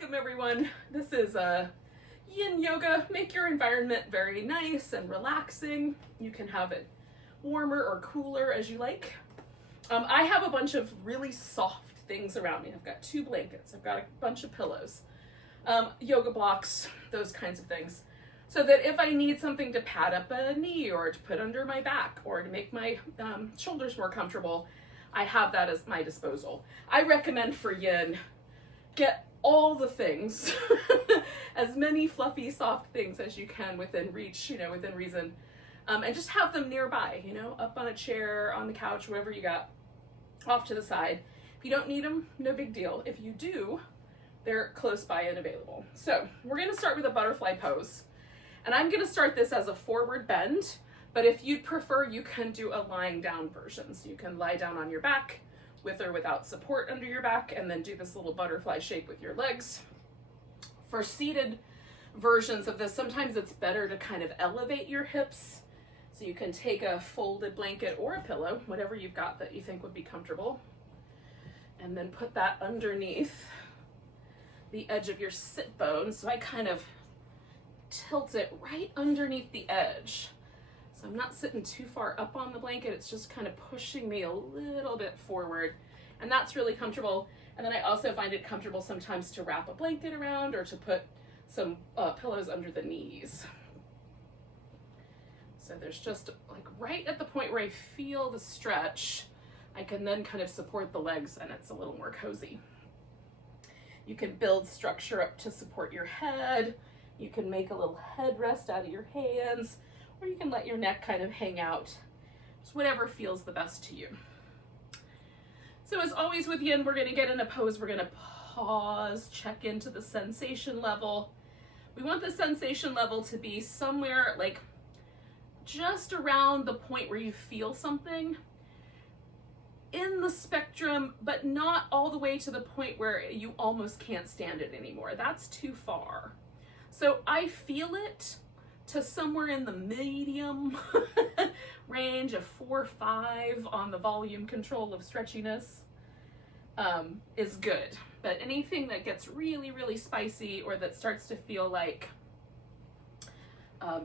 Welcome everyone. This is Yin Yoga. Make your environment very nice and relaxing. You can have it warmer or cooler as you like. I have a bunch of really soft things around me. I've got 2 blankets. I've got a bunch of pillows, yoga blocks, those kinds of things. So that if I need something to pad up a knee or to put under my back or to make my shoulders more comfortable, I have that as my disposal. I recommend for Yin, get all the things, as many fluffy, soft things as you can within reach, within reason, and just have them nearby, up on a chair, on the couch, whatever you got, off to the side. If you don't need them, no big deal. If you do, they're close by and available. So we're gonna start with a butterfly pose. And I'm gonna start this as a forward bend, but if you'd prefer, you can do a lying down version. So you can lie down on your back, with or without support under your back, and then do this little butterfly shape with your legs. For seated versions of this, sometimes it's better to kind of elevate your hips. So you can take a folded blanket or a pillow, whatever you've got that you think would be comfortable, and then put that underneath the edge of your sit bone. So I kind of tilt it right underneath the edge. So I'm not sitting too far up on the blanket, it's just kind of pushing me a little bit forward, and that's really comfortable. And then I also find it comfortable sometimes to wrap a blanket around or to put some pillows under the knees. So there's just like right at the point where I feel the stretch, I can then kind of support the legs and it's a little more cozy. You can build structure up to support your head. You can make a little headrest out of your hands, or you can let your neck kind of hang out. Just whatever feels the best to you. So as always with Yin, we're gonna get in a pose, we're gonna pause, check into the sensation level. We want the sensation level to be somewhere like just around the point where you feel something in the spectrum, but not all the way to the point where you almost can't stand it anymore. That's too far. So I feel it to somewhere in the medium range of 4 or 5 on the volume control of stretchiness is good. But anything that gets really, really spicy or that starts to feel like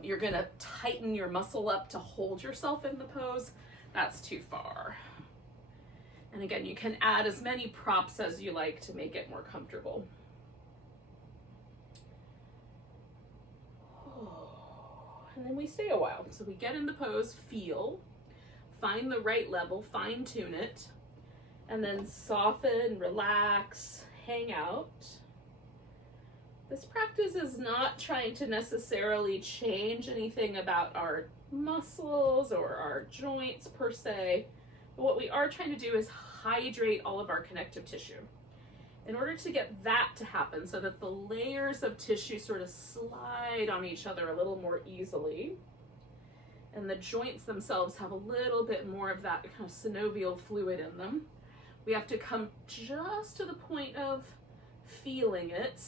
you're gonna tighten your muscle up to hold yourself in the pose, that's too far. And again, you can add as many props as you like to make it more comfortable. And then we stay a while. So we get in the pose, feel, find the right level, fine tune it, and then soften, relax, hang out. This practice is not trying to necessarily change anything about our muscles or our joints per se, but what we are trying to do is hydrate all of our connective tissue. In order to get that to happen so that the layers of tissue sort of slide on each other a little more easily, and the joints themselves have a little bit more of that kind of synovial fluid in them, we have to come just to the point of feeling it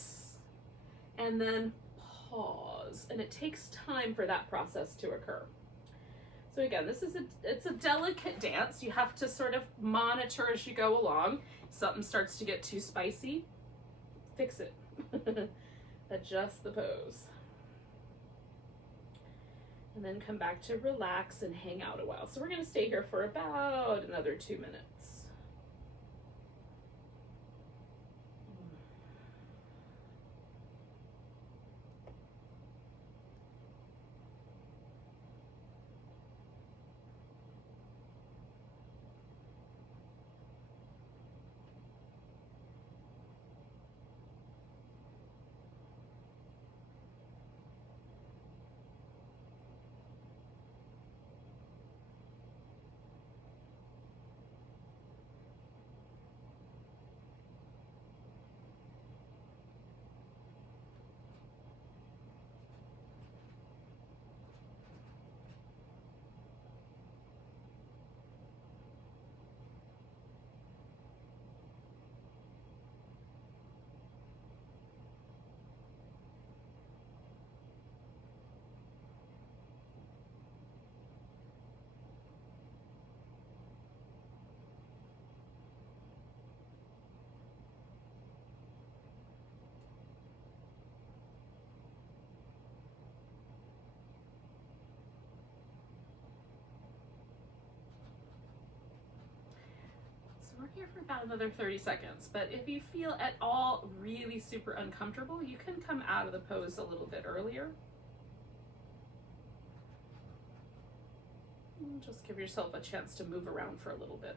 and then pause. And it takes time for that process to occur. So again, it's a delicate dance. You have to sort of monitor as you go along. If something starts to get too spicy, fix it. Adjust the pose. And then come back to relax and hang out a while. So we're gonna stay here for about another 2 minutes. we're here for about another 30 seconds, but if you feel at all really super uncomfortable, you can come out of the pose a little bit earlier. And just give yourself a chance to move around for a little bit.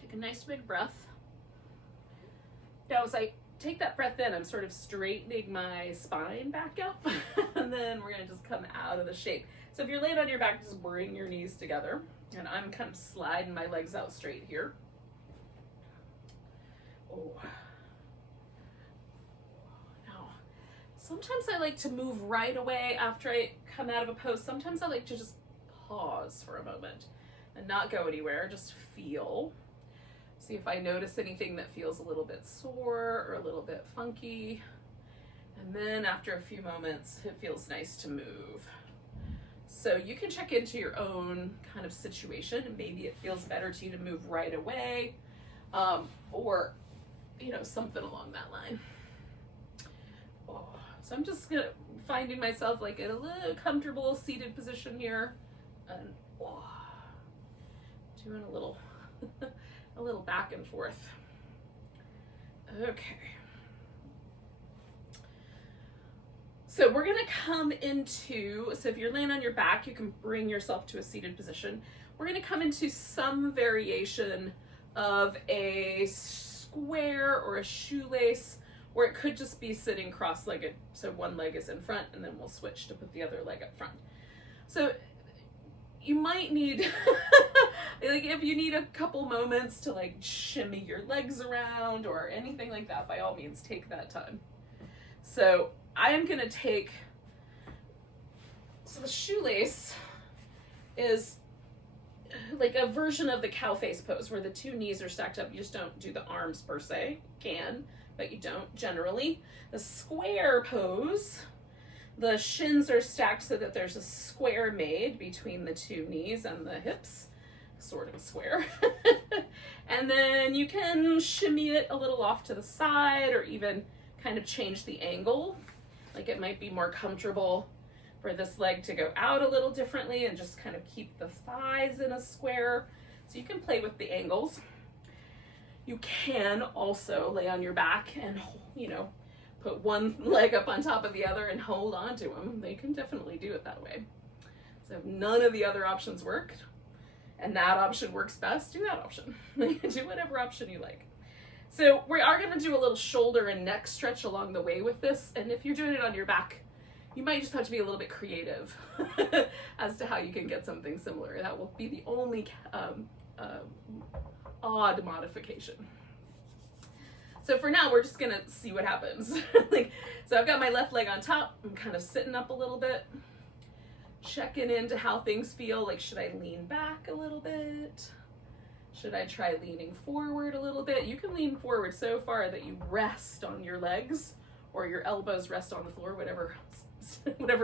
Take a nice big breath. Now as I take that breath in, I'm sort of straightening my spine back up and then we're gonna just come out of the shape. So if you're laying on your back, just bring your knees together, and I'm kind of sliding my legs out straight here. Oh. Now, sometimes I like to move right away after I come out of a pose. Sometimes I like to just pause for a moment and not go anywhere, just feel. See if I notice anything that feels a little bit sore or a little bit funky. And then after a few moments, it feels nice to move. So you can check into your own kind of situation, and maybe it feels better to you to move right away, or, you know, something along that line. Oh, so I'm just finding myself like in a little comfortable seated position here, and doing a little a little back and forth. Okay. So we're gonna come into, so if you're laying on your back, you can bring yourself to a seated position. We're gonna come into some variation of a square or a shoelace, or it could just be sitting cross-legged. So one leg is in front, and then we'll switch to put the other leg up front. So you might need, like if you need a couple moments to like shimmy your legs around or anything like that, by all means, take that time. So I am gonna take, so the shoelace is like a version of the cow face pose where the two knees are stacked up. You just don't do the arms per se, can, but you don't generally. The square pose, the shins are stacked so that there's a square made between the two knees and the hips, sort of a square. And then you can shimmy it a little off to the side or even kind of change the angle. Like it might be more comfortable for this leg to go out a little differently and just kind of keep the thighs in a square. So you can play with the angles. You can also lay on your back and, you know, put one leg up on top of the other and hold on to them. They can definitely do it that way. So if none of the other options work, and that option works best, do that option. Do whatever option you like. So we are gonna do a little shoulder and neck stretch along the way with this. And if you're doing it on your back, you might just have to be a little bit creative as to how you can get something similar. That will be the only odd modification. So for now, we're just gonna see what happens. So I've got my left leg on top. I'm kind of sitting up a little bit, checking into how things feel. Like, should I lean back a little bit? Should I try leaning forward a little bit? You can lean forward so far that you rest on your legs or your elbows rest on the floor, whatever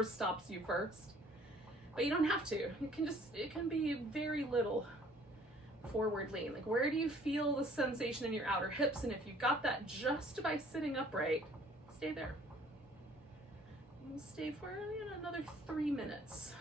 stops you first. But you don't have to. It can be very little forward lean. Like, where do you feel the sensation in your outer hips? And if you got that just by sitting upright, stay there. We'll stay for another 3 minutes.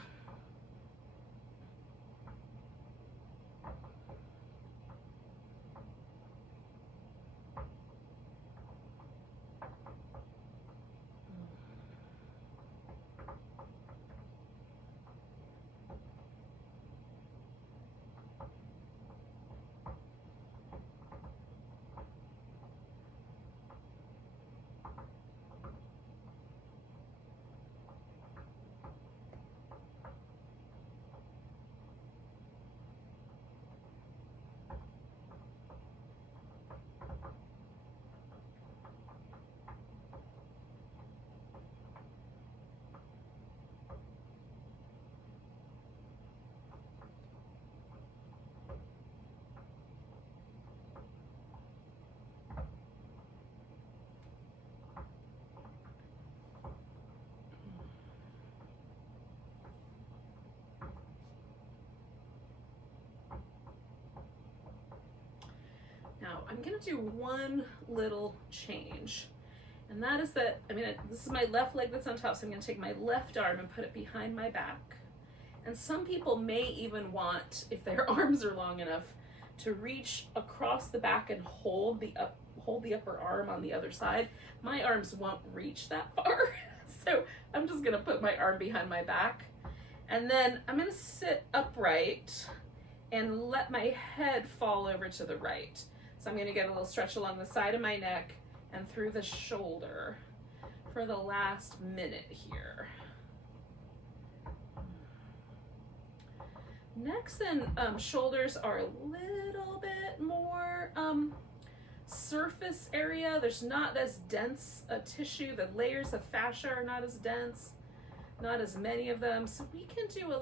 I'm gonna do one little change. And that is that, this is my left leg that's on top, so I'm gonna take my left arm and put it behind my back. And some people may even want, if their arms are long enough, to reach across the back and hold the upper arm on the other side. My arms won't reach that far. So I'm just gonna put my arm behind my back. And then I'm gonna sit upright and let my head fall over to the right. So I'm gonna get a little stretch along the side of my neck and through the shoulder for the last minute here. Necks and shoulders are a little bit more surface area. There's not as dense a tissue. The layers of fascia are not as dense, not as many of them. So we can do a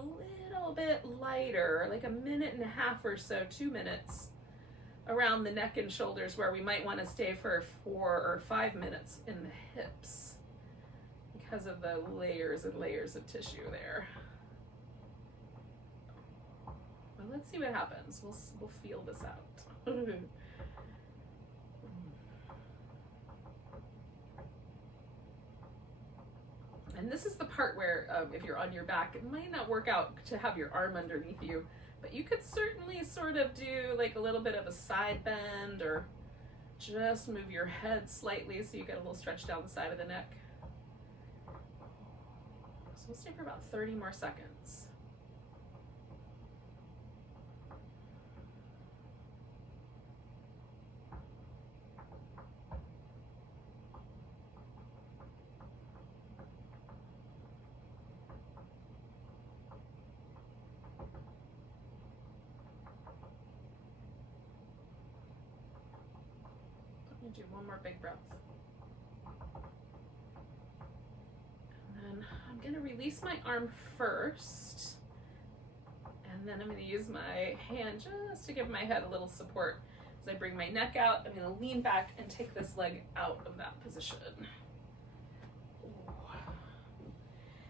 little bit lighter, like 1.5 minutes or so, 2 minutes around the neck and shoulders, where we might want to stay for 4 or 5 minutes in the hips because of the layers and layers of tissue there. Well, let's see what happens. We'll feel this out. And this is the part where if you're on your back, it might not work out to have your arm underneath you, but you could certainly sort of do like a little bit of a side bend, or just move your head slightly so you get a little stretch down the side of the neck. So we'll stay for about 30 more seconds. Do one more big breath. And then I'm going to release my arm first. And then I'm going to use my hand just to give my head a little support. As I bring my neck out, I'm going to lean back and take this leg out of that position.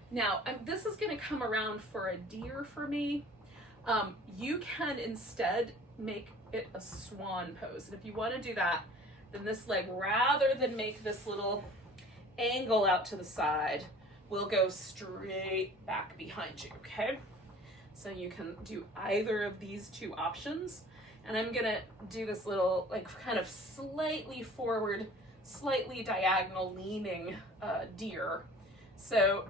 Now, this is going to come around for a deer for me. You can instead make it a swan pose. And if you want to do that, then this leg, rather than make this little angle out to the side, will go straight back behind you, okay? So you can do either of these two options. And I'm gonna do this little, like, kind of slightly forward, slightly diagonal leaning deer. So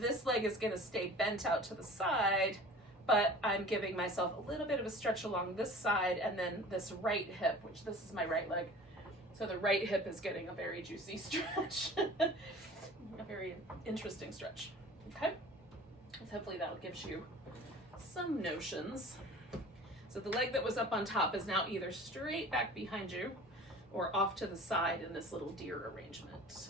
this leg is gonna stay bent out to the side, but I'm giving myself a little bit of a stretch along this side, and then this right hip, which this is my right leg. So the right hip is getting a very juicy stretch, a very interesting stretch, okay? So hopefully that gives you some notions. So the leg that was up on top is now either straight back behind you or off to the side in this little deer arrangement.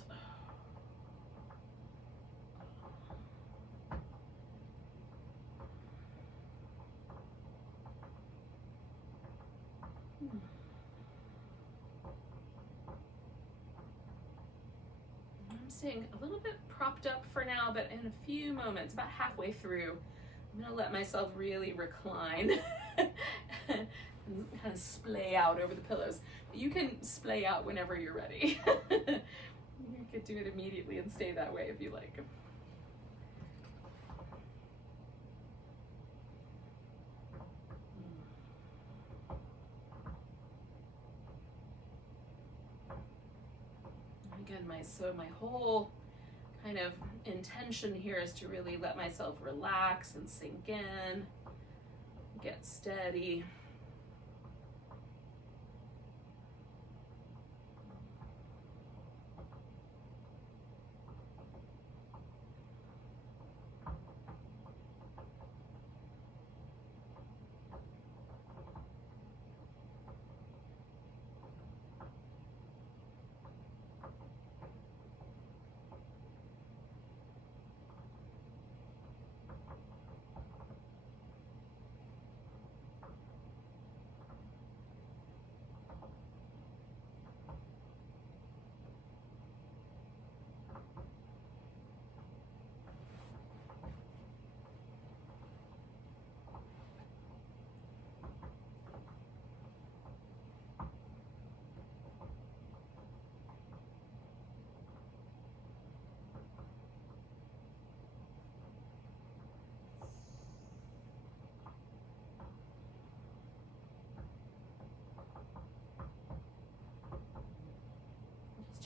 Staying a little bit propped up for now, but in a few moments, about halfway through, I'm going to let myself really recline and kind of splay out over the pillows. But you can splay out whenever you're ready. You could do it immediately and stay that way if you like. Again, my whole kind of intention here is to really let myself relax and sink in, get steady.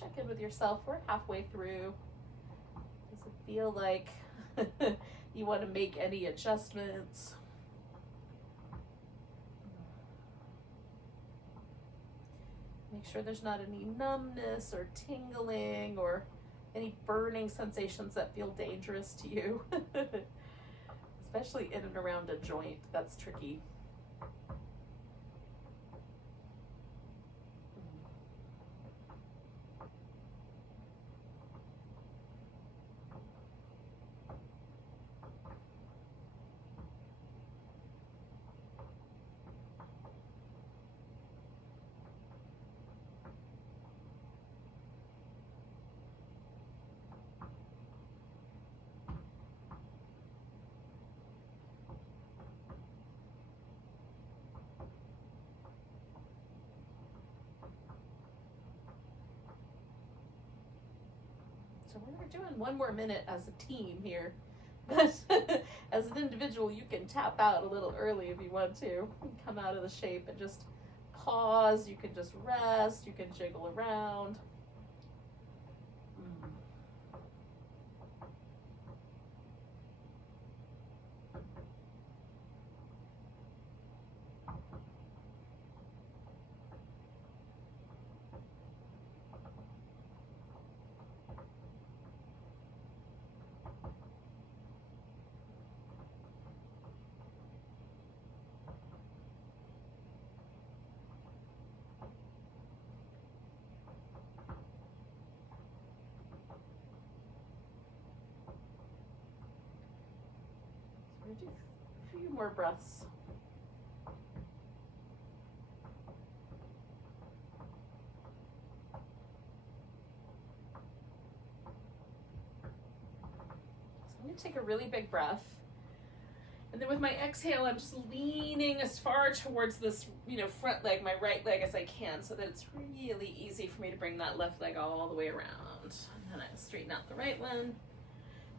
check in with yourself. We're halfway through. Does it feel like you want to make any adjustments? Make sure there's not any numbness or tingling or any burning sensations that feel dangerous to you. Especially in and around a joint, that's tricky. So we're doing one more minute as a team here, but as an individual, you can tap out a little early if you want to. Come out of the shape and just pause. You can just rest. You can jiggle around. So we're going to do a few more breaths. I'm going to take a really big breath. And then with my exhale, I'm just leaning as far towards this, front leg, my right leg as I can, so that it's really easy for me to bring that left leg all the way around. And then I straighten out the right one.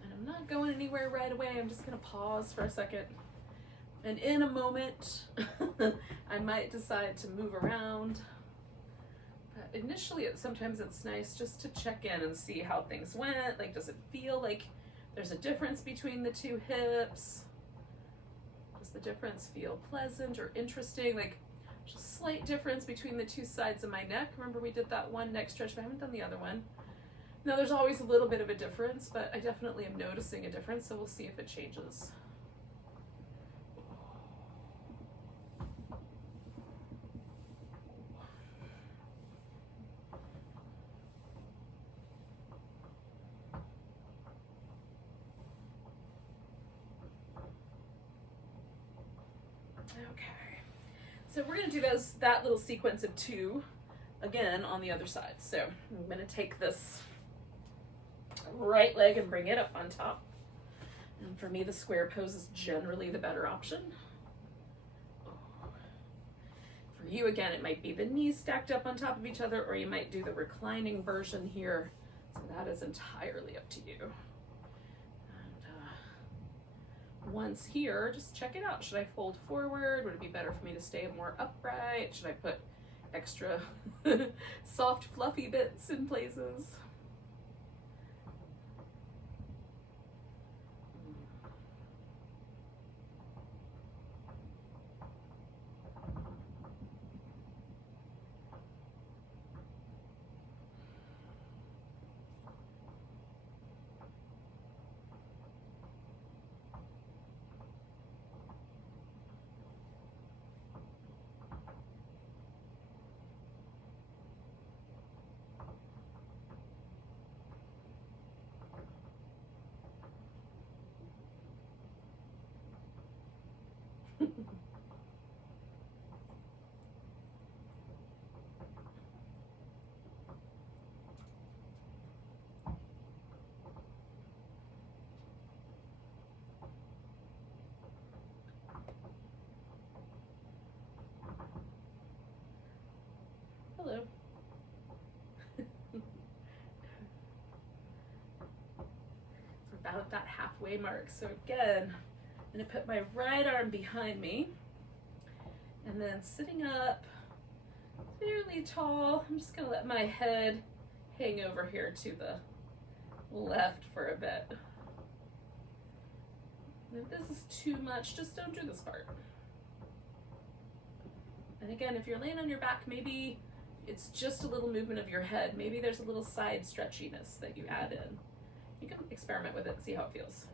And I'm not going anywhere right away. I'm just going to pause for a second. And in a moment, I might decide to move around. But initially, sometimes it's nice just to check in and see how things went. Like, does it feel like there's a difference between the two hips? Does the difference feel pleasant or interesting? Like, just a slight difference between the two sides of my neck. Remember we did that one neck stretch, but I haven't done the other one. Now there's always a little bit of a difference, but I definitely am noticing a difference, so we'll see if it changes. Okay, so we're going to do that little sequence of 2 again on the other side. So I'm going to take this right leg and bring it up on top. And for me, the square pose is generally the better option. For you, again, it might be the knees stacked up on top of each other, or you might do the reclining version here. So that is entirely up to you. Once here, just check it out. Should I fold forward? Would it be better for me to stay more upright? Should I put extra soft, fluffy bits in places? Hello. We're about at that halfway mark. So again, I'm going to put my right arm behind me, and then sitting up fairly tall, I'm just going to let my head hang over here to the left for a bit. If this is too much, just don't do this part. And again, if you're laying on your back, maybe it's just a little movement of your head. Maybe there's a little side stretchiness that you add in. You can experiment with it and see how it feels.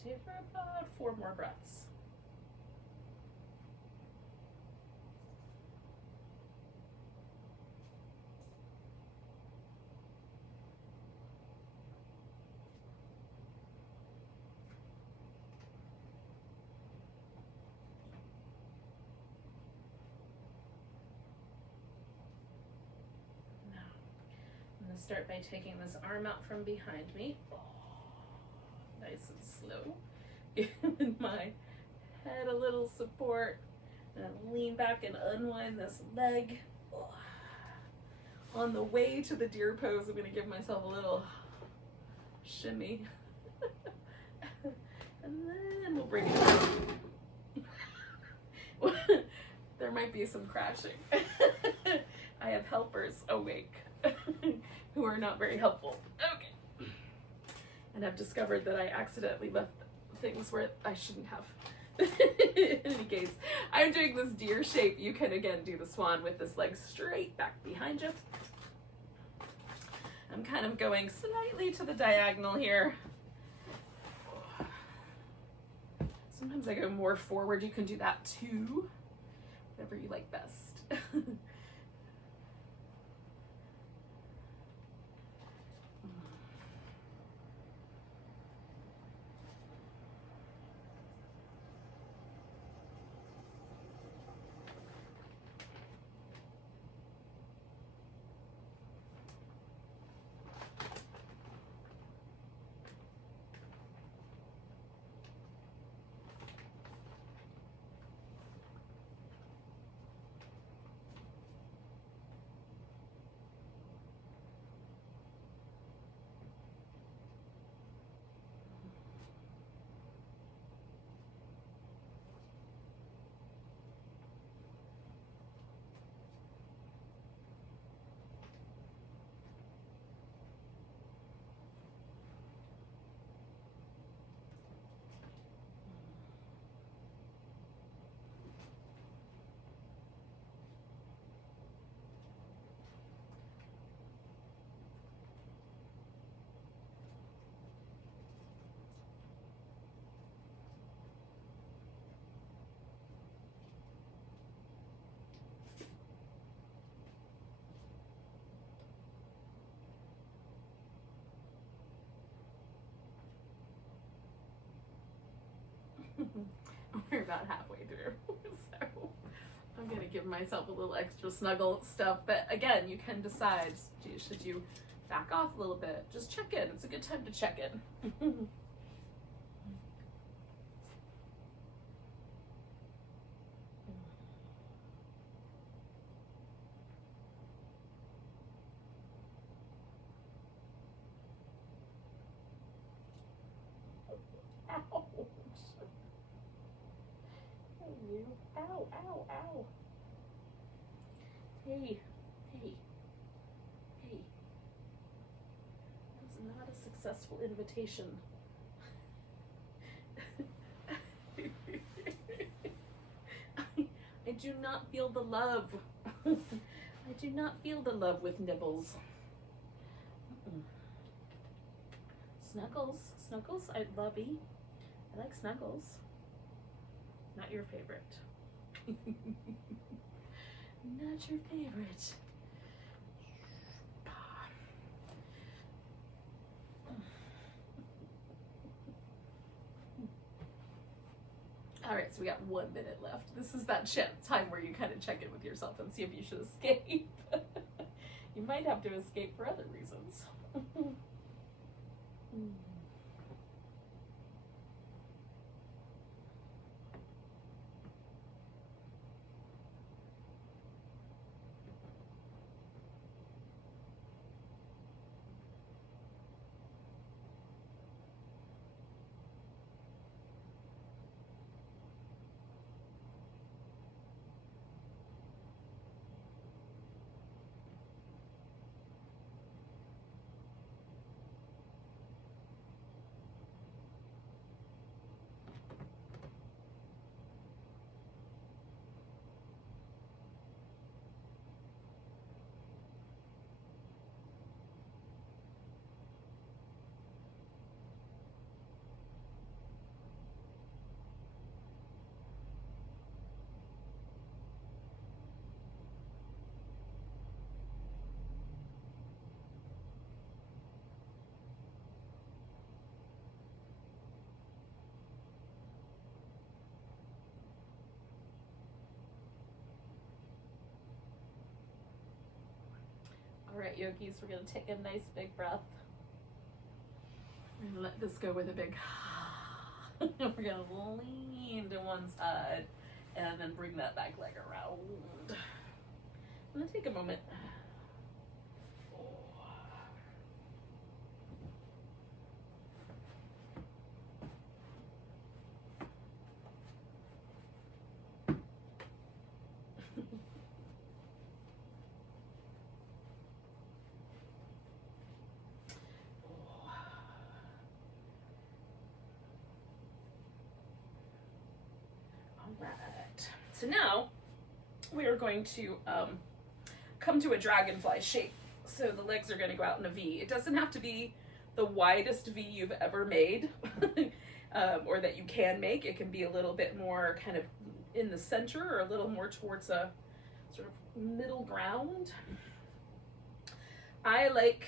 Stay for about 4 more breaths. Now, I'm going to start by taking this arm out from behind me. Nice and slow. Giving my head a little support, and lean back and unwind this leg. On the way to the deer pose, I'm going to give myself a little shimmy. And then we'll bring it down. There might be some crashing. I have helpers awake who are not very helpful. Okay. And I've discovered that I accidentally left things where I shouldn't have. In any case, I'm doing this deer shape. You can again do the swan with this leg straight back behind you. I'm kind of going slightly to the diagonal here. Sometimes I go more forward. You can do that too. Whatever you like best. We're about halfway through, so I'm gonna give myself a little extra snuggle stuff, but again, you can decide, should you back off a little bit? Just check in. It's a good time to check in. Ow, ow, ow. Hey, hey, hey. That was not a successful invitation. I do not feel the love. I do not feel the love with nibbles. Snuggles, snuggles, I love you. I like snuggles. Not your favorite. Not your favorite. we got 1 minute left. This is that time where you kind of check in with yourself and see if you should escape. You might have to escape for other reasons. All right, yogis, we're gonna take a nice big breath. We're gonna let this go with a big we're gonna lean to one side and then bring that back leg around. I'm gonna take a moment. Right. So now we are going to come to a dragonfly shape. So the legs are going to go out in a V. It doesn't have to be the widest V you've ever made or that you can make. It can be a little bit more kind of in the center or a little more towards a sort of middle ground. I like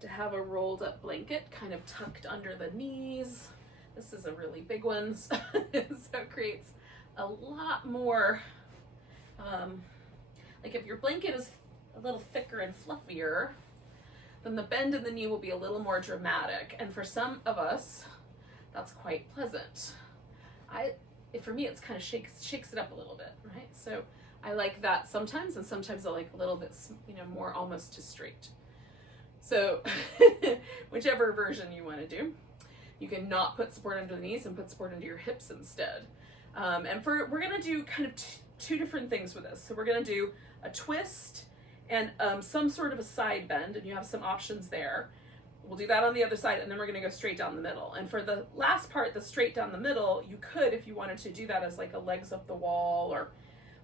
to have a rolled up blanket kind of tucked under the knees. This is a really big one, so it creates a lot more, like if your blanket is a little thicker and fluffier, then the bend in the knee will be a little more dramatic. And for some of us, that's quite pleasant. For me, it's kind of shakes it up a little bit, right? So I like that sometimes, and sometimes I like a little bit, more almost to straight. So whichever version you want to do. You can not put support under the knees and put support into your hips instead. And we're gonna do kind of two different things with this. So we're gonna do a twist and some sort of a side bend, and you have some options there. We'll do that on the other side, and then we're gonna go straight down the middle. And for the last part, the straight down the middle, you could, if you wanted to do that as like a legs up the wall or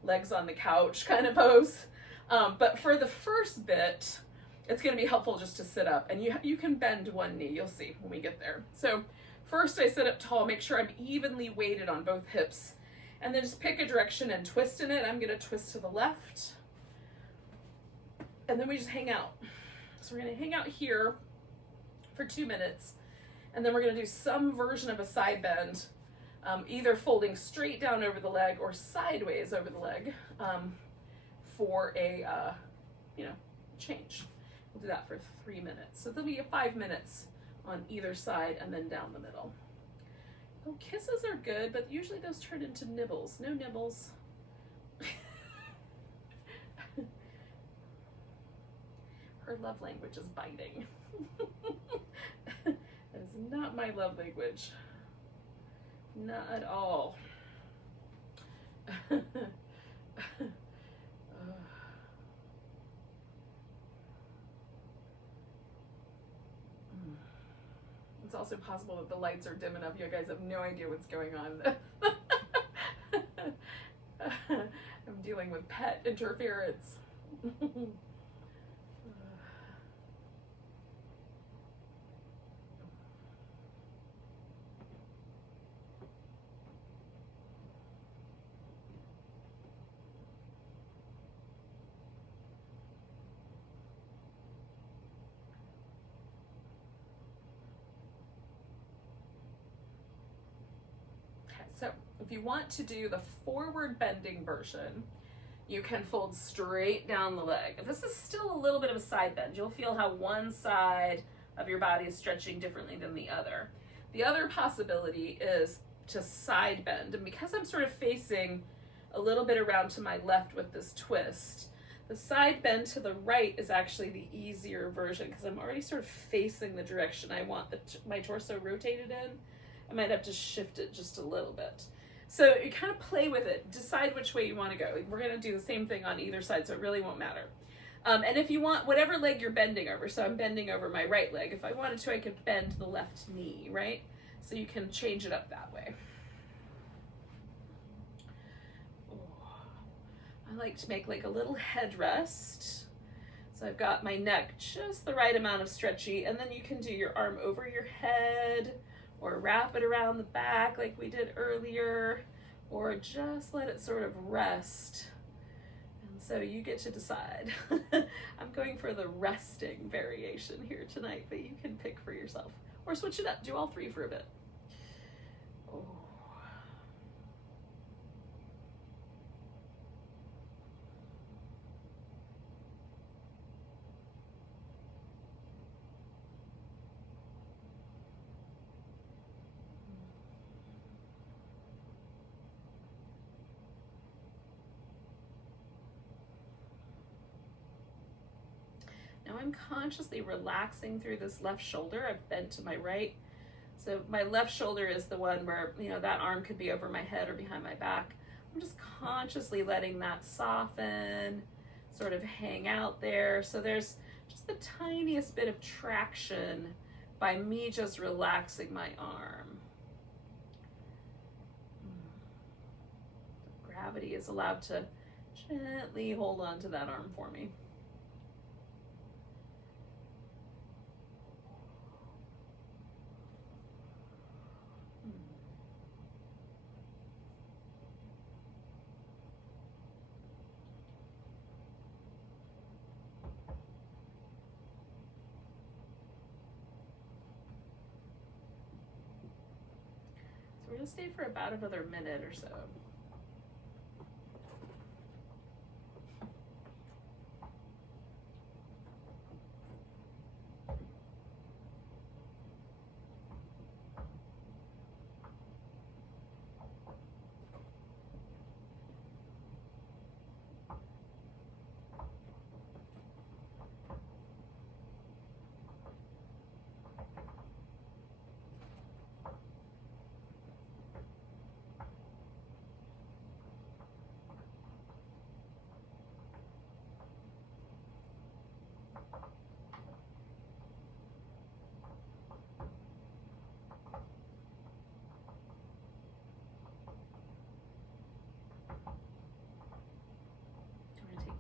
legs on the couch kind of pose. But for the first bit, it's going to be helpful just to sit up, and you can bend one knee. You'll see when we get there. So first I sit up tall, make sure I'm evenly weighted on both hips, and then just pick a direction and twist in it. I'm going to twist to the left, and then we just hang out. So we're going to hang out here for 2 minutes, and then we're going to do some version of a side bend, either folding straight down over the leg or sideways over the leg for a change. We'll do that for 3 minutes. So there'll be 5 minutes on either side and then down the middle. Oh, kisses are good, but usually those turn into nibbles. No nibbles. Her love language is biting. That is not my love language. Not at all. It's also possible that the lights are dim enough. You guys have no idea what's going on. I'm dealing with pet interference. So If you want to do the forward bending version, you can fold straight down the leg. This is still a little bit of a side bend. You'll feel how one side of your body is stretching differently than the other. The other possibility is to side bend. And because I'm sort of facing a little bit around to my left with this twist, the side bend to the right is actually the easier version because I'm already sort of facing the direction I want my torso rotated in. I might have to shift it just a little bit. So you kind of play with it, decide which way you want to go. We're going to do the same thing on either side, so it really won't matter. And if you want, whatever leg you're bending over, so I'm bending over my right leg. If I wanted to, I could bend the left knee, right? So you can change it up that way. I like to make like a little headrest. So I've got my neck just the right amount of stretchy, and then you can do your arm over your head, or wrap it around the back like we did earlier, or just let it sort of rest. And so you get to decide. I'm going for the resting variation here tonight, but you can pick for yourself. Or switch it up, do all three for a bit. Oh. Now I'm consciously relaxing through this left shoulder. I've bent to my right. So my left shoulder is the one where, you know, that arm could be over my head or behind my back. I'm just consciously letting that soften, sort of hang out there. So there's just the tiniest bit of traction by me just relaxing my arm. The gravity is allowed to gently hold on to that arm for me. We're going to stay for about another minute or so.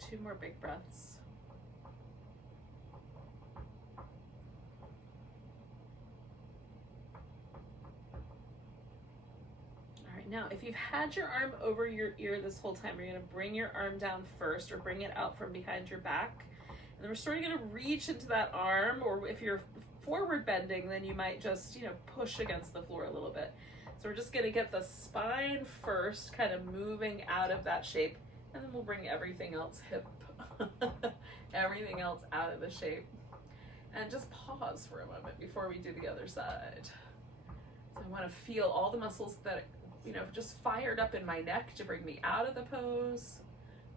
Two more big breaths. All right, now if you've had your arm over your ear this whole time, you're going to bring your arm down first, or bring it out from behind your back. And then we're sort of going to reach into that arm, or if you're forward bending, then you might just, you know, push against the floor a little bit. So we're just going to get the spine first, kind of moving out of that shape. And then we'll bring everything else everything else out of the shape. And just pause for a moment before we do the other side. So I want to feel all the muscles that, you know, just fired up in my neck to bring me out of the pose.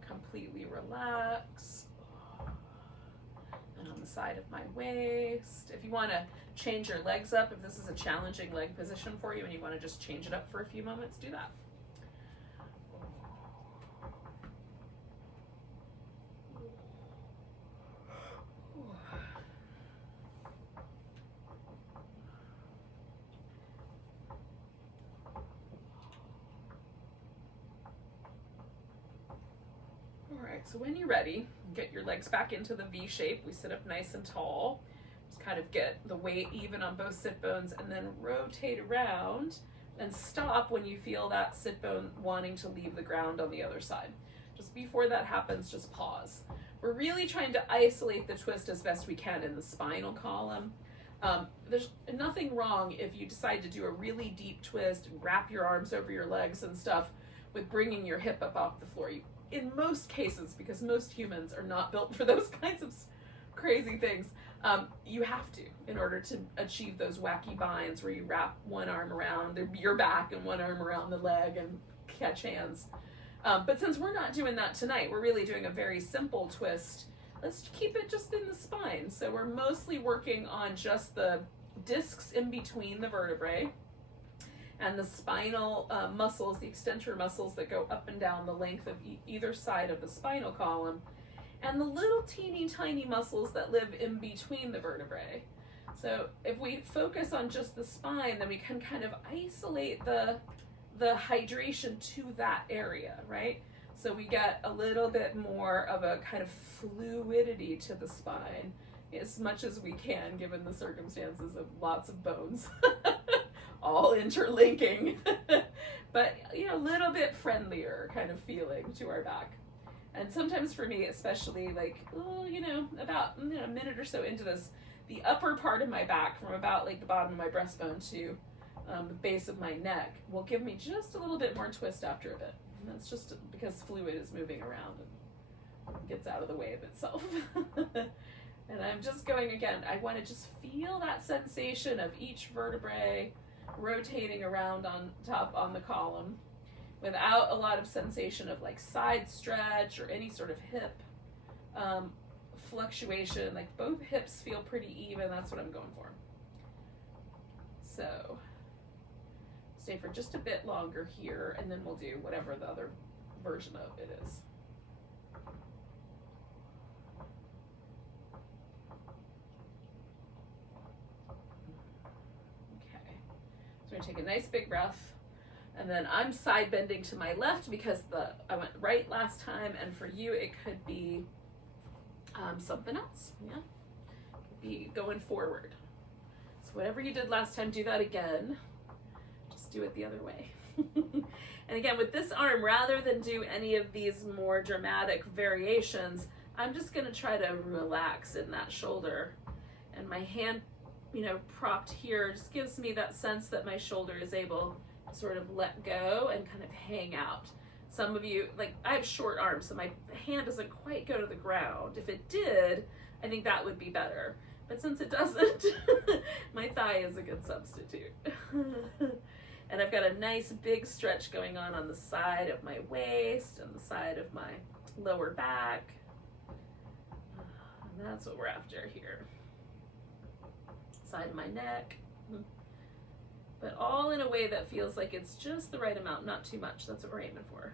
Completely relax. And on the side of my waist. If you want to change your legs up, if this is a challenging leg position for you and you want to just change it up for a few moments, do that. So when you're ready, get your legs back into the V shape. We sit up nice and tall. Just kind of get the weight even on both sit bones, and then rotate around and stop when you feel that sit bone wanting to leave the ground on the other side. Just before that happens, just pause. We're really trying to isolate the twist as best we can in the spinal column. There's nothing wrong if you decide to do a really deep twist and wrap your arms over your legs and stuff with bringing your hip up off the floor. In most cases, because most humans are not built for those kinds of crazy things, you have to, in order to achieve those wacky binds where you wrap one arm around your back and one arm around the leg and catch hands. But since we're not doing that tonight, we're really doing a very simple twist. Let's keep it just in the spine. So we're mostly working on just the discs in between the vertebrae and the spinal muscles, the extensor muscles that go up and down the length of either side of the spinal column, and the little teeny tiny muscles that live in between the vertebrae. So if we focus on just the spine, then we can kind of isolate the hydration to that area, right? So we get a little bit more of a kind of fluidity to the spine, as much as we can, given the circumstances of lots of bones all interlinking. But, you know, a little bit friendlier kind of feeling to our back. And sometimes for me, especially like, you know, about a minute or so into this, the upper part of my back, from about like the bottom of my breastbone to the base of my neck, will give me just a little bit more twist after a bit. And that's just because fluid is moving around and gets out of the way of itself. And I'm just going again, I want to just feel that sensation of each vertebrae rotating around on top on the column without a lot of sensation of like side stretch or any sort of hip fluctuation. Like both hips feel pretty even. That's what I'm going for. So stay for just a bit longer here, and then we'll do whatever the other version of it is. Okay, so I'm going to take a nice big breath, and then I'm side bending to my left because I went right last time, and for you it could be something else. Yeah, it could be going forward. So whatever you did last time, do that again. Do it the other way. And again, with this arm, rather than do any of these more dramatic variations, I'm just going to try to relax in that shoulder. And my hand, you know, propped here just gives me that sense that my shoulder is able to sort of let go and kind of hang out. Some of you, like, I have short arms, so my hand doesn't quite go to the ground. If it did, I think that would be better. But since it doesn't, my thigh is a good substitute. And I've got a nice big stretch going on the side of my waist and the side of my lower back. And that's what we're after here. Side of my neck. But all in a way that feels like it's just the right amount, not too much. That's what we're aiming for.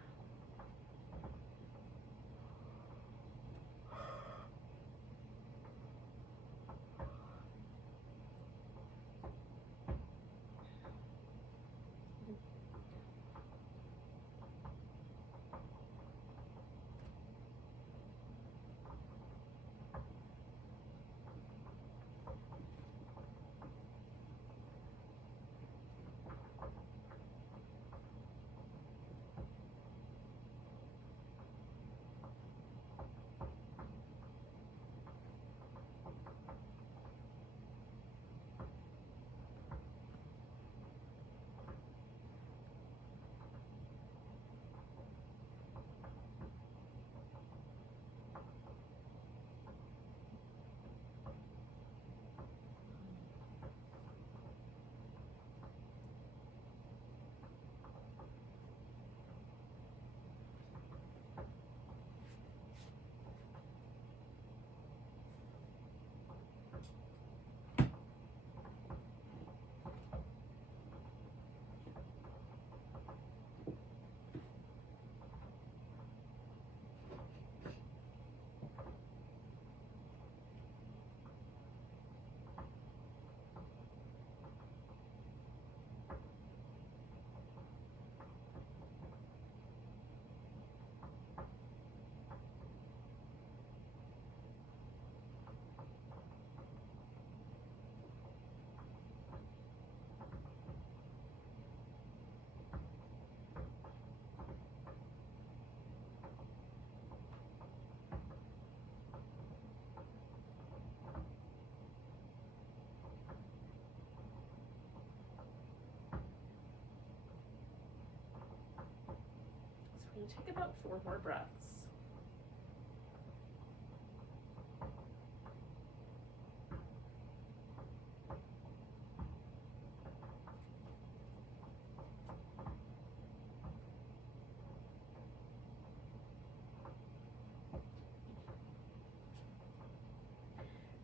take about 4 more breaths.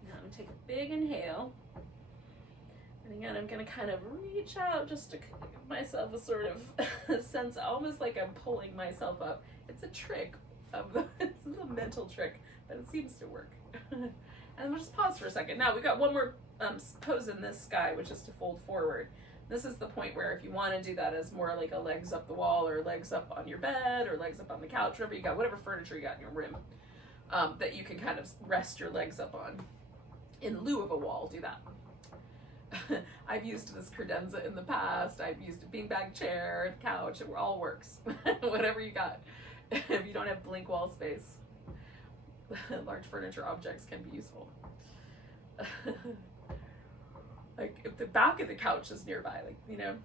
Now I'm going to take a big inhale. And again, I'm going to kind of reach out just to give myself a sort of sense, almost like I'm pulling myself up. It's a trick, it's a mental trick, but it seems to work. And we'll just pause for a second. Now we've got one more pose in this sky, which is to fold forward. This is the point where if you want to do that as more like a legs up the wall or legs up on your bed or legs up on the couch, wherever you got, whatever furniture you got in your room, that you can kind of rest your legs up on. In lieu of a wall, do that. I've used this credenza in the past. I've used a beanbag chair, couch. It all works. Whatever you got. If you don't have blank wall space, large furniture objects can be useful. Like if the back of the couch is nearby, like, you know,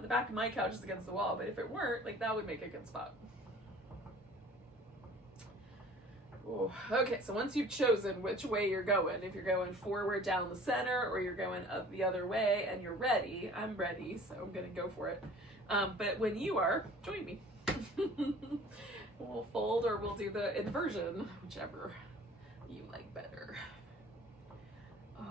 the back of my couch is against the wall, but if it weren't, like, that would make a good spot. Ooh. Okay, so once you've chosen which way you're going, if you're going forward down the center or you're going up the other way and you're ready, I'm ready, so I'm gonna go for it. But when you are, join me. We'll fold or we'll do the inversion, whichever you like better. Oh.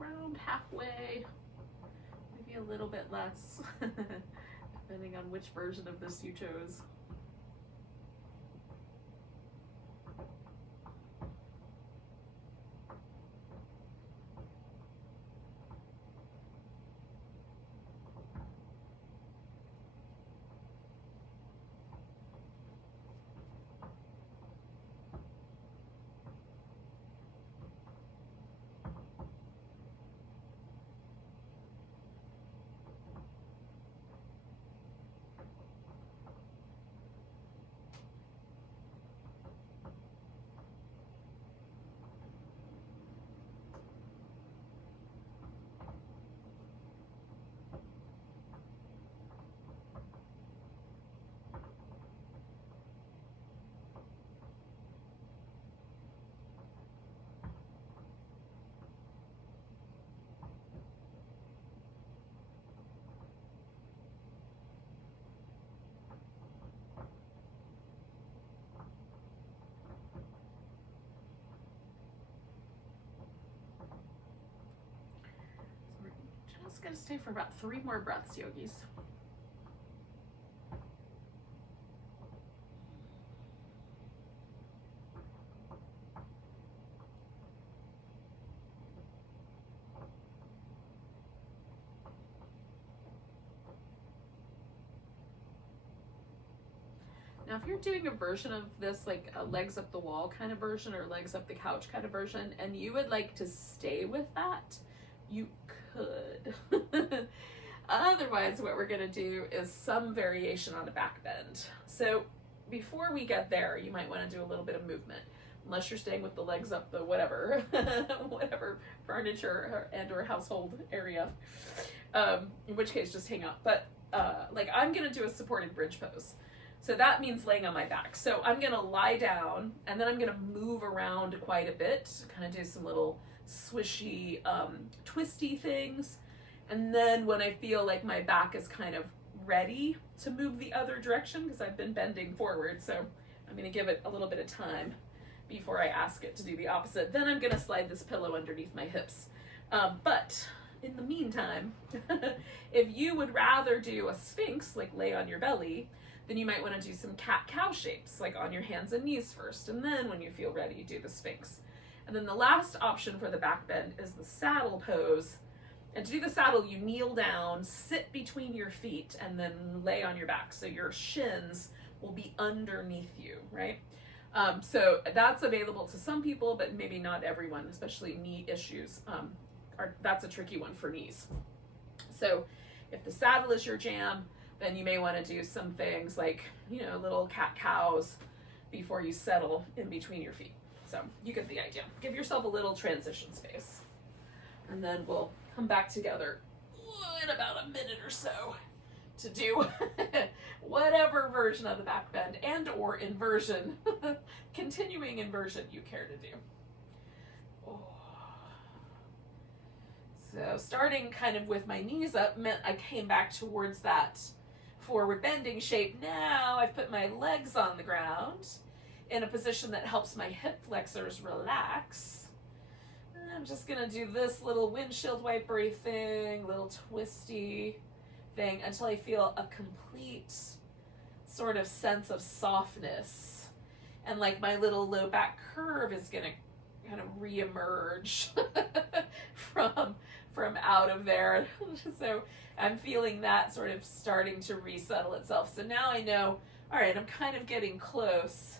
Around halfway, maybe a little bit less, depending on which version of this you chose. Just gonna stay for about 3 more breaths, yogis. Now, if you're doing a version of this, like a legs up the wall kind of version or legs up the couch kind of version, and you would like to stay with that, you could. Otherwise, what we're gonna do is some variation on a back bend. So before we get there, you might wanna do a little bit of movement, unless you're staying with the legs up the whatever, whatever furniture and or household area, in which case just hang up. But like I'm gonna do a supported bridge pose. So that means laying on my back. So I'm gonna lie down and then I'm gonna move around quite a bit, kind of do some little swishy, twisty things. And then when I feel like my back is kind of ready to move the other direction, because I've been bending forward, so I'm gonna give it a little bit of time before I ask it to do the opposite. Then I'm gonna slide this pillow underneath my hips. But in the meantime, if you would rather do a sphinx, like lay on your belly, then you might want to do some cat-cow shapes, like on your hands and knees first, and then when you feel ready, you do the sphinx. And then the last option for the back bend is the saddle pose. And to do the saddle, you kneel down, sit between your feet, and then lay on your back. So your shins will be underneath you, right? So that's available to some people, but maybe not everyone, especially knee issues. That's a tricky one for knees. So if the saddle is your jam, then you may want to do some things like, you know, little cat-cows before you settle in between your feet. So you get the idea. Give yourself a little transition space. And then we'll come back together in about a minute or so to do whatever version of the back bend and or inversion, continuing inversion you care to do. So starting kind of with my knees up meant I came back towards that forward bending shape. Now I've put my legs on the ground in a position that helps my hip flexors relax. And I'm just gonna do this little windshield wipery thing, little twisty thing until I feel a complete sort of sense of softness. And like my little low back curve is gonna kind of reemerge from out of there. So I'm feeling that sort of starting to resettle itself. So now I know, all right, I'm kind of getting close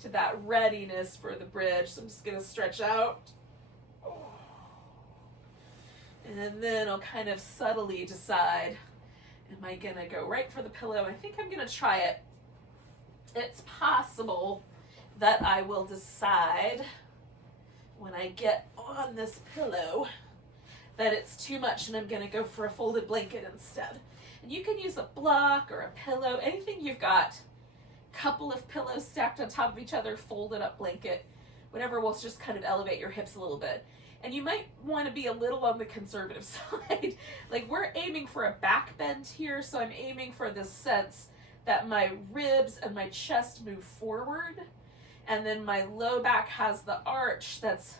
to that readiness for the bridge. So I'm just gonna stretch out. And then I'll kind of subtly decide, am I gonna go right for the pillow? I think I'm gonna try it. It's possible that I will decide when I get on this pillow that it's too much and I'm gonna go for a folded blanket instead. And you can use a block or a pillow, anything you've got. Couple of pillows stacked on top of each other, folded up blanket, whatever will just kind of elevate your hips a little bit. And you might want to be a little on the conservative side. Like we're aiming for a back bend here, so I'm aiming for this sense that my ribs and my chest move forward, and then my low back has the arch that's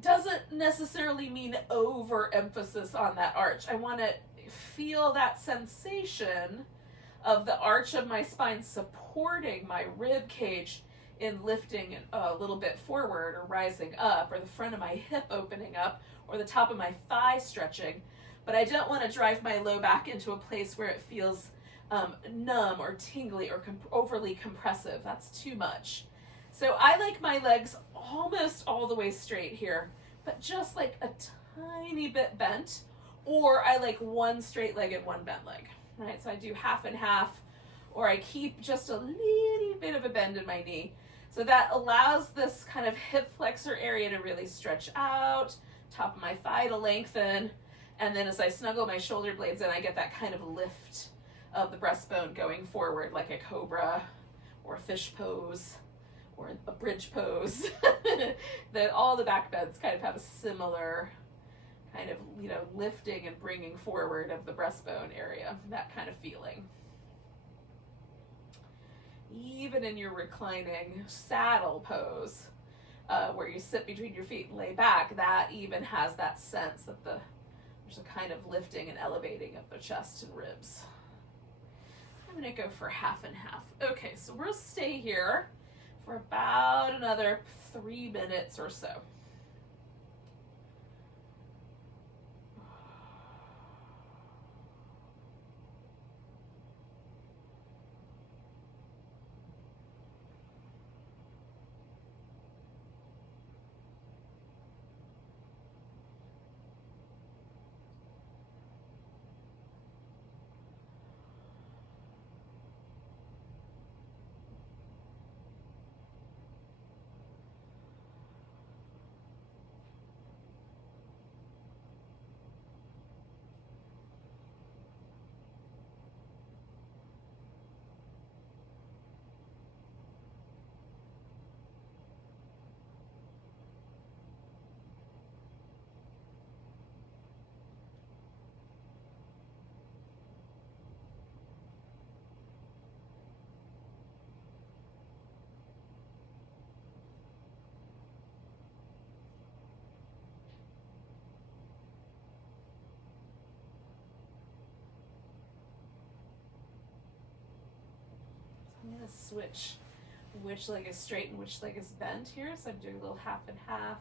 doesn't necessarily mean overemphasis on that arch. I want to feel that sensation of the arch of my spine supporting my rib cage in lifting a little bit forward or rising up, or the front of my hip opening up, or the top of my thigh stretching. But I don't want to drive my low back into a place where it feels numb or tingly or overly compressive. That's too much. So I like my legs almost all the way straight here, but just like a tiny bit bent, or I like one straight leg and one bent leg, right? So I do half and half, or I keep just a little bit of a bend in my knee. So that allows this kind of hip flexor area to really stretch out, top of my thigh to lengthen, and then as I snuggle my shoulder blades in, I get that kind of lift of the breastbone going forward like a cobra or a fish pose or a bridge pose. That all the back bends kind of have a similar kind of, you know, lifting and bringing forward of the breastbone area, that kind of feeling. Even in your reclining saddle pose, where you sit between your feet and lay back, that even has that sense that there's a kind of lifting and elevating of the chest and ribs. I'm gonna go for half and half. Okay, so we'll stay here for about another 3 minutes or so. switch which leg is straight and which leg is bent here. So I'm doing a little half and half.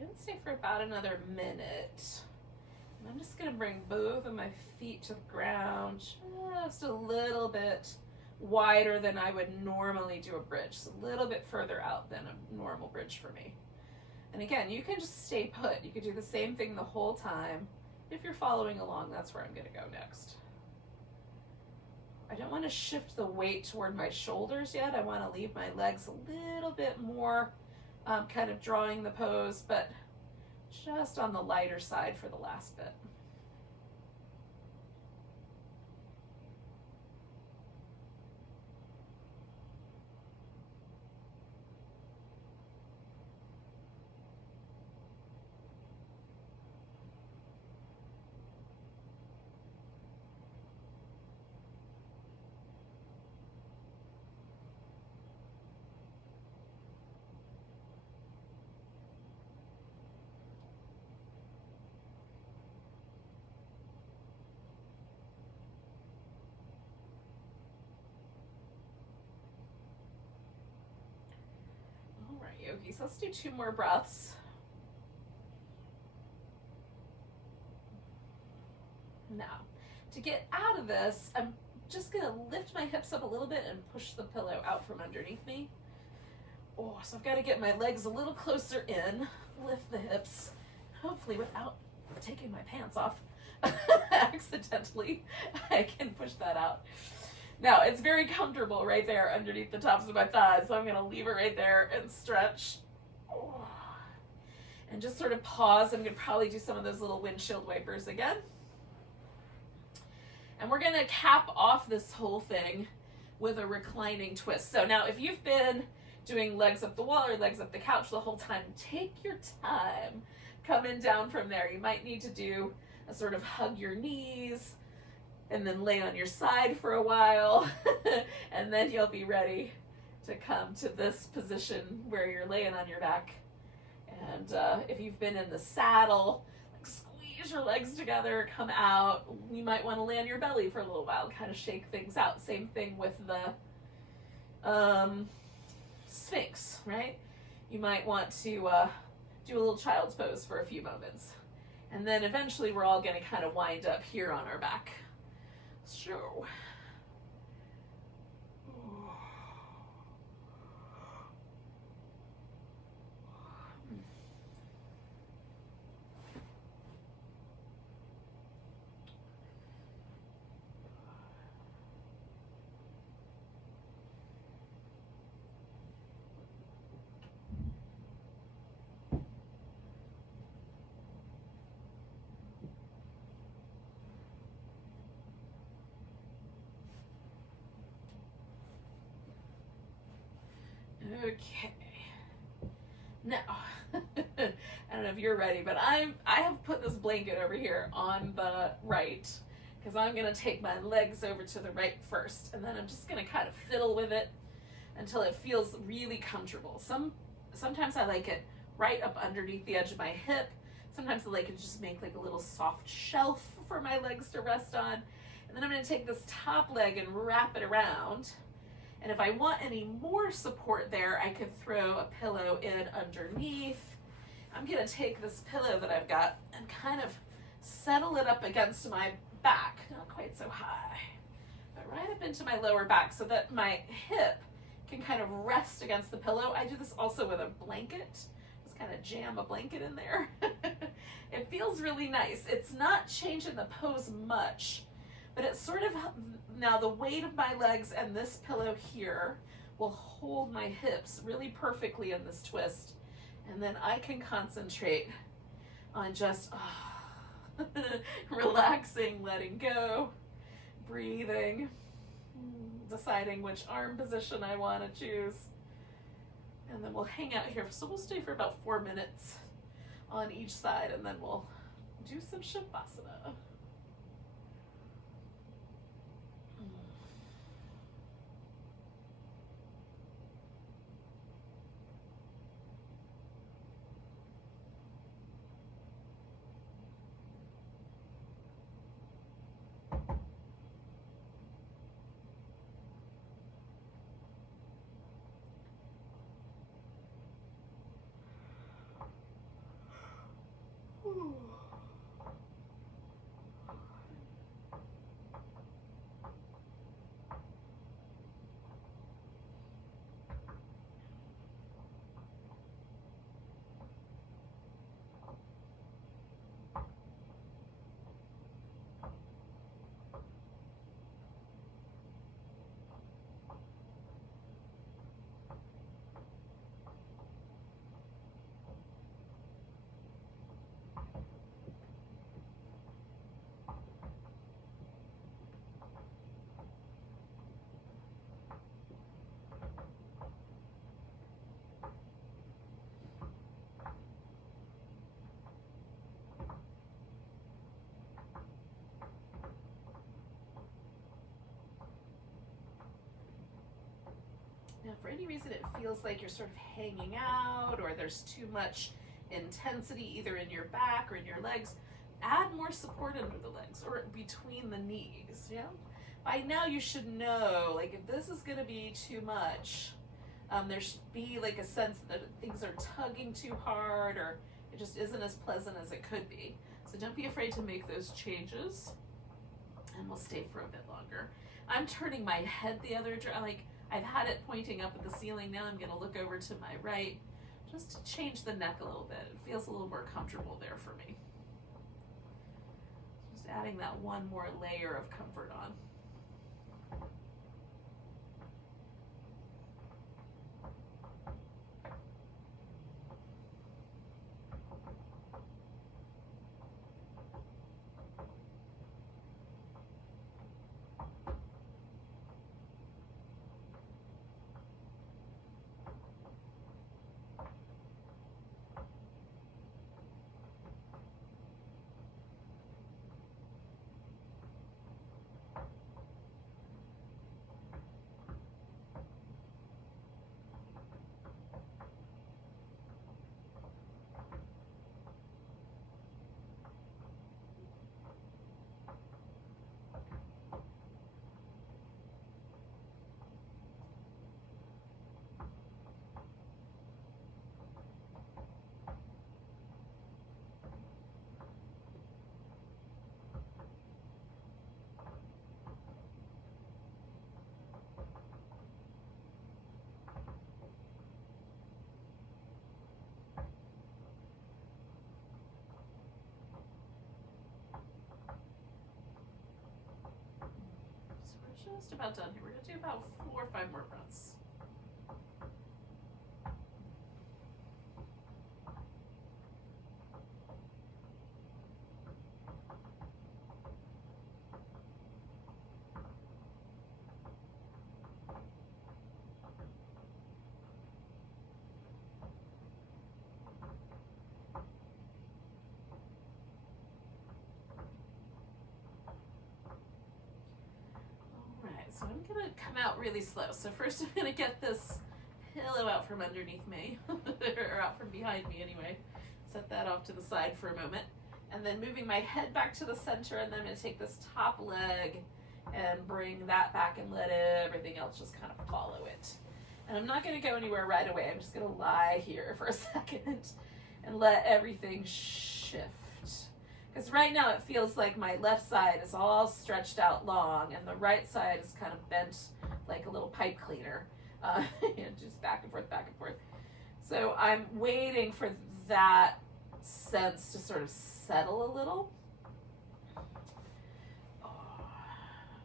We're gonna stay for about another minute. And I'm just gonna bring both of my feet to the ground just a little bit wider than I would normally do a bridge. So a little bit further out than a normal bridge for me. And again, you can just stay put. You could do the same thing the whole time. If you're following along, that's where I'm gonna go next. I don't want to shift the weight toward my shoulders yet. I want to leave my legs a little bit more kind of drawing the pose, but just on the lighter side for the last bit. Yogis. Let's do 2 more breaths. Now, to get out of this, I'm just going to lift my hips up a little bit and push the pillow out from underneath me. Oh, so I've got to get my legs a little closer in, lift the hips, hopefully without taking my pants off accidentally. I can push that out. Now, it's very comfortable right there underneath the tops of my thighs, so I'm going to leave it right there and stretch. Oh. And just sort of pause. I'm going to probably do some of those little windshield wipers again. And we're going to cap off this whole thing with a reclining twist. So now, if you've been doing legs up the wall or legs up the couch the whole time, take your time coming down from there. You might need to do a sort of hug your knees, and then lay on your side for a while, and then you'll be ready to come to this position where you're laying on your back. And if you've been in the saddle, like squeeze your legs together, come out. You might want to lay on your belly for a little while, kind of shake things out. Same thing with the Sphinx, right? You might want to do a little child's pose for a few moments. And then eventually we're all going to kind of wind up here on our back. So, okay. Now, I don't know if you're ready, but I have put this blanket over here on the right because I'm going to take my legs over to the right first, and then I'm just going to kind of fiddle with it until it feels really comfortable. Sometimes I like it right up underneath the edge of my hip. Sometimes I like it just make like a little soft shelf for my legs to rest on. And then I'm going to take this top leg and wrap it around. And if I want any more support there, I could throw a pillow in underneath. I'm going to take this pillow that I've got and kind of settle it up against my back, not quite so high, but right up into my lower back so that my hip can kind of rest against the pillow. I do this also with a blanket. Just kind of jam a blanket in there. It feels really nice. It's not changing the pose much, but it's sort of, now the weight of my legs and this pillow here will hold my hips really perfectly in this twist. And then I can concentrate on just relaxing, letting go, breathing, deciding which arm position I want to choose. And then we'll hang out here. So we'll stay for about 4 minutes on each side, and then we'll do some Shavasana. Now, if for any reason it feels like you're sort of hanging out or there's too much intensity either in your back or in your legs, add more support under the legs or between the knees, you know? By now you should know, like, if this is gonna be too much, there should be like a sense that things are tugging too hard or it just isn't as pleasant as it could be. So don't be afraid to make those changes, and we'll stay for a bit longer. I'm turning my head the other direction, like I've had it pointing up at the ceiling. Now I'm gonna look over to my right just to change the neck a little bit. It feels a little more comfortable there for me. Just adding that one more layer of comfort on. Just about done here. We're gonna do about 4 or 5 more breaths. So I'm gonna come out really slow. So first I'm gonna get this pillow out from underneath me, or out from behind me anyway. Set that off to the side for a moment. And then moving my head back to the center, and then I'm gonna take this top leg and bring that back and let everything else just kind of follow it. And I'm not gonna go anywhere right away. I'm just gonna lie here for a second and let everything shift. Because right now it feels like my left side is all stretched out long and the right side is kind of bent like a little pipe cleaner. Just back and forth, back and forth. So I'm waiting for that sense to sort of settle a little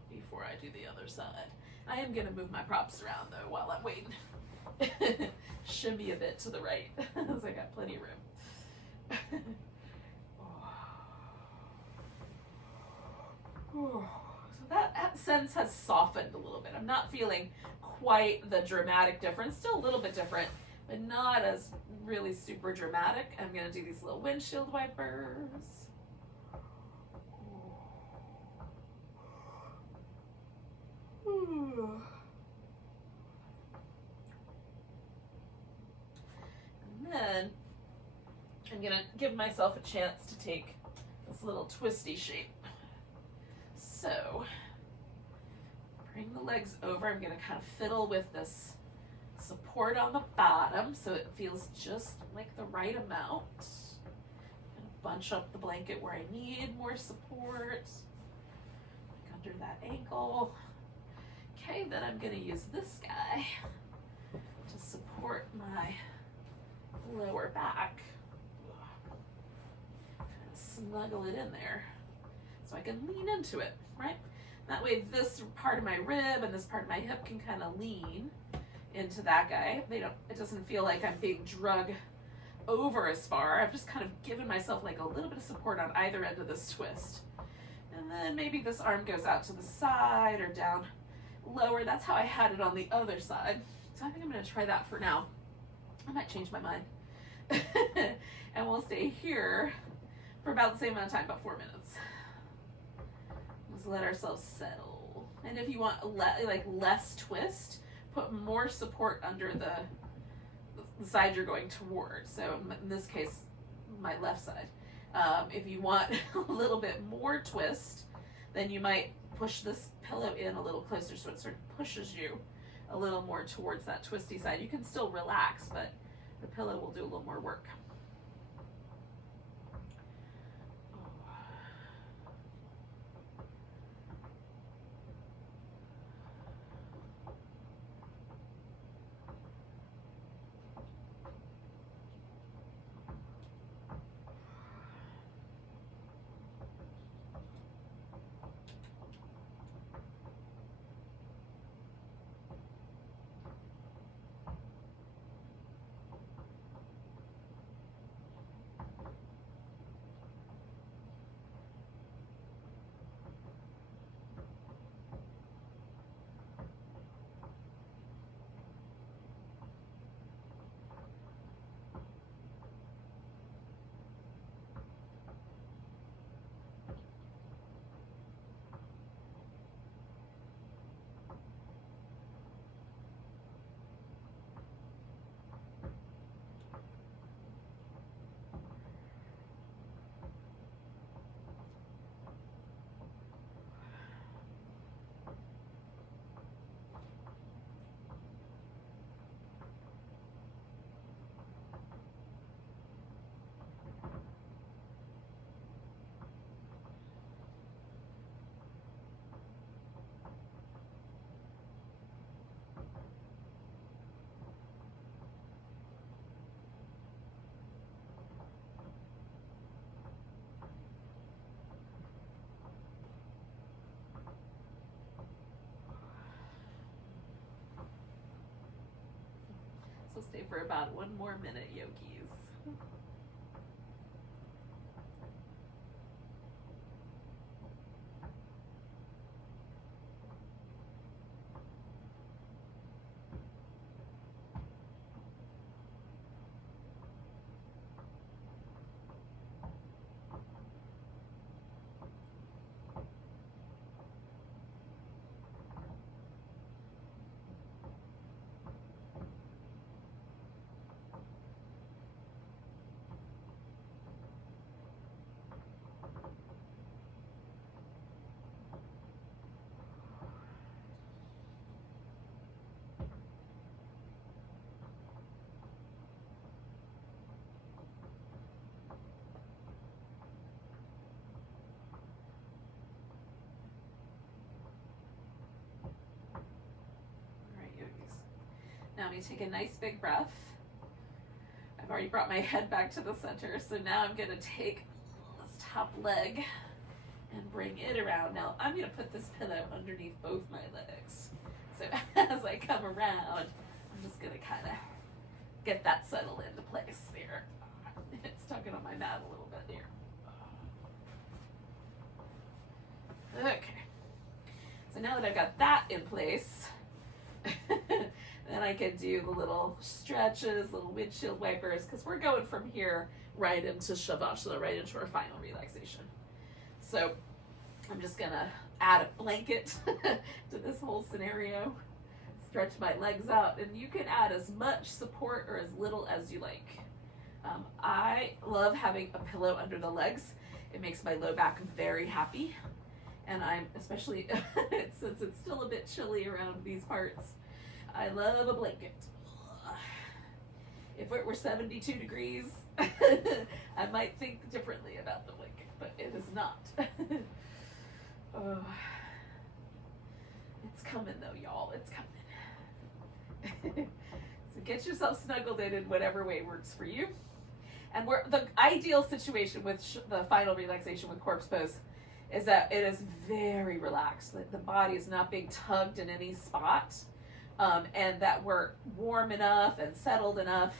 before I do the other side. I am going to move my props around though while I'm waiting. Shimmy a bit to the right, because I got plenty of room. So that sense has softened a little bit. I'm not feeling quite the dramatic difference. Still a little bit different, but not as really super dramatic. I'm going to do these little windshield wipers. And then I'm going to give myself a chance to take this little twisty shape. So bring the legs over. I'm going to kind of fiddle with this support on the bottom so it feels just like the right amount. I'm going to bunch up the blanket where I need more support, like under that ankle. Okay, then I'm going to use this guy to support my lower back. Kind of snuggle it in there so I can lean into it, right? That way this part of my rib and this part of my hip can kind of lean into that guy. It doesn't feel like I'm being drug over as far. I've just kind of given myself like a little bit of support on either end of this twist. And then maybe this arm goes out to the side or down lower. That's how I had it on the other side. So I think I'm going to try that for now. I might change my mind. And we'll stay here for about the same amount of time, about 4 minutes. Just let ourselves settle. And if you want less twist, put more support under the side you're going toward. So in this case, my left side. If you want a little bit more twist, then you might push this pillow in a little closer so it sort of pushes you a little more towards that twisty side. You can still relax, but the pillow will do a little more work. So stay for about 1 more minute, yogis. Now I'm going to take a nice big breath. I've already brought my head back to the center, so now I'm going to take this top leg and bring it around. Now I'm going to put this pillow underneath both my legs. So as I come around, I'm just going to kind of get that settled into place there. It's tugging on my mat a little bit here. Okay. So now that I've got that in place, then I can do the little stretches, little windshield wipers, because we're going from here right into Shavasana, right into our final relaxation. So I'm just gonna add a blanket to this whole scenario, stretch my legs out, and you can add as much support or as little as you like. I love having a pillow under the legs. It makes my low back very happy, and I'm especially since it's still a bit chilly around these parts, I love a blanket. If it were 72 degrees, I might think differently about the blanket, but it is not. Oh, it's coming though, y'all. It's coming. So get yourself snuggled in whatever way works for you. And the ideal situation with the final relaxation with corpse pose is that it is very relaxed. Like the body is not being tugged in any spot, and that we're warm enough and settled enough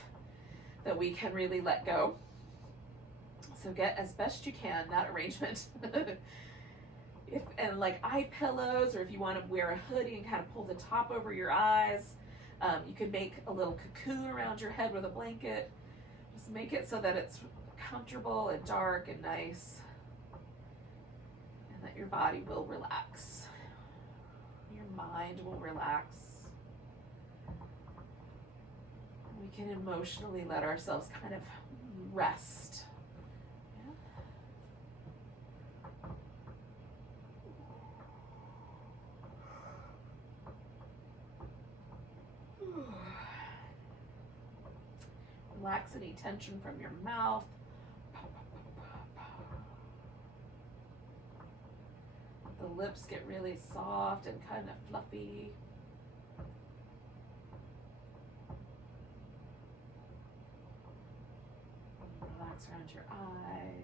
that we can really let go. So get as best you can that arrangement. And like eye pillows, or if you want to wear a hoodie and kind of pull the top over your eyes, you can make a little cocoon around your head with a blanket. Just make it so that it's comfortable and dark and nice, and that your body will relax. Your mind will relax. We can emotionally let ourselves kind of rest. Relax any tension from your mouth. The lips get really soft and kind of fluffy. Relax around your eyes.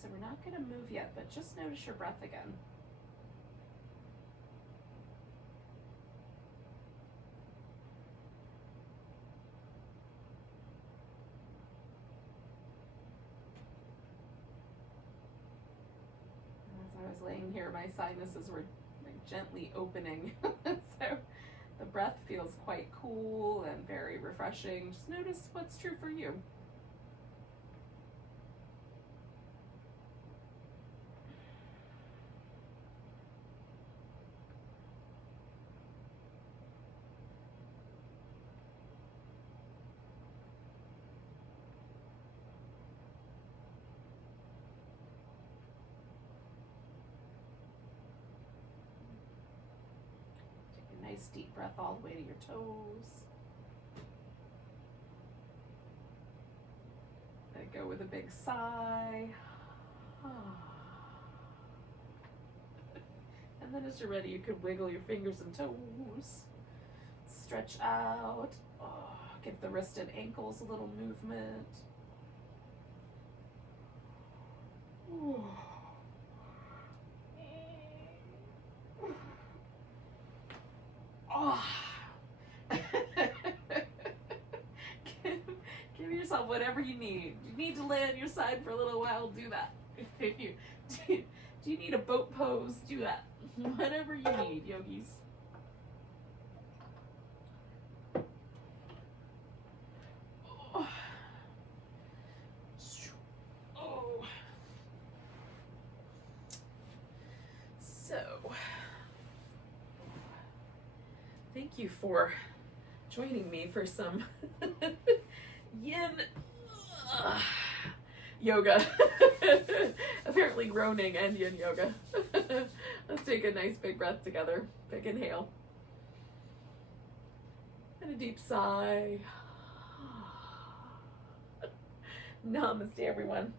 So we're not going to move yet, but just notice your breath again. As I was laying here, my sinuses were like gently opening. So the breath feels quite cool and very refreshing. Just notice what's true for you. Nice deep breath all the way to your toes. Let it go with a big sigh. And then as you're ready, you can wiggle your fingers and toes. Stretch out. Give the wrist and ankles a little movement. Give yourself whatever you need. You need to lay on your side for a little while, do that. Do you need a boat pose? Do that. Whatever you need, yogis. So, thank you for joining me for some yin yoga. Apparently groaning and yin yoga. Let's take a nice big breath together. Big inhale. And a deep sigh. Namaste, everyone.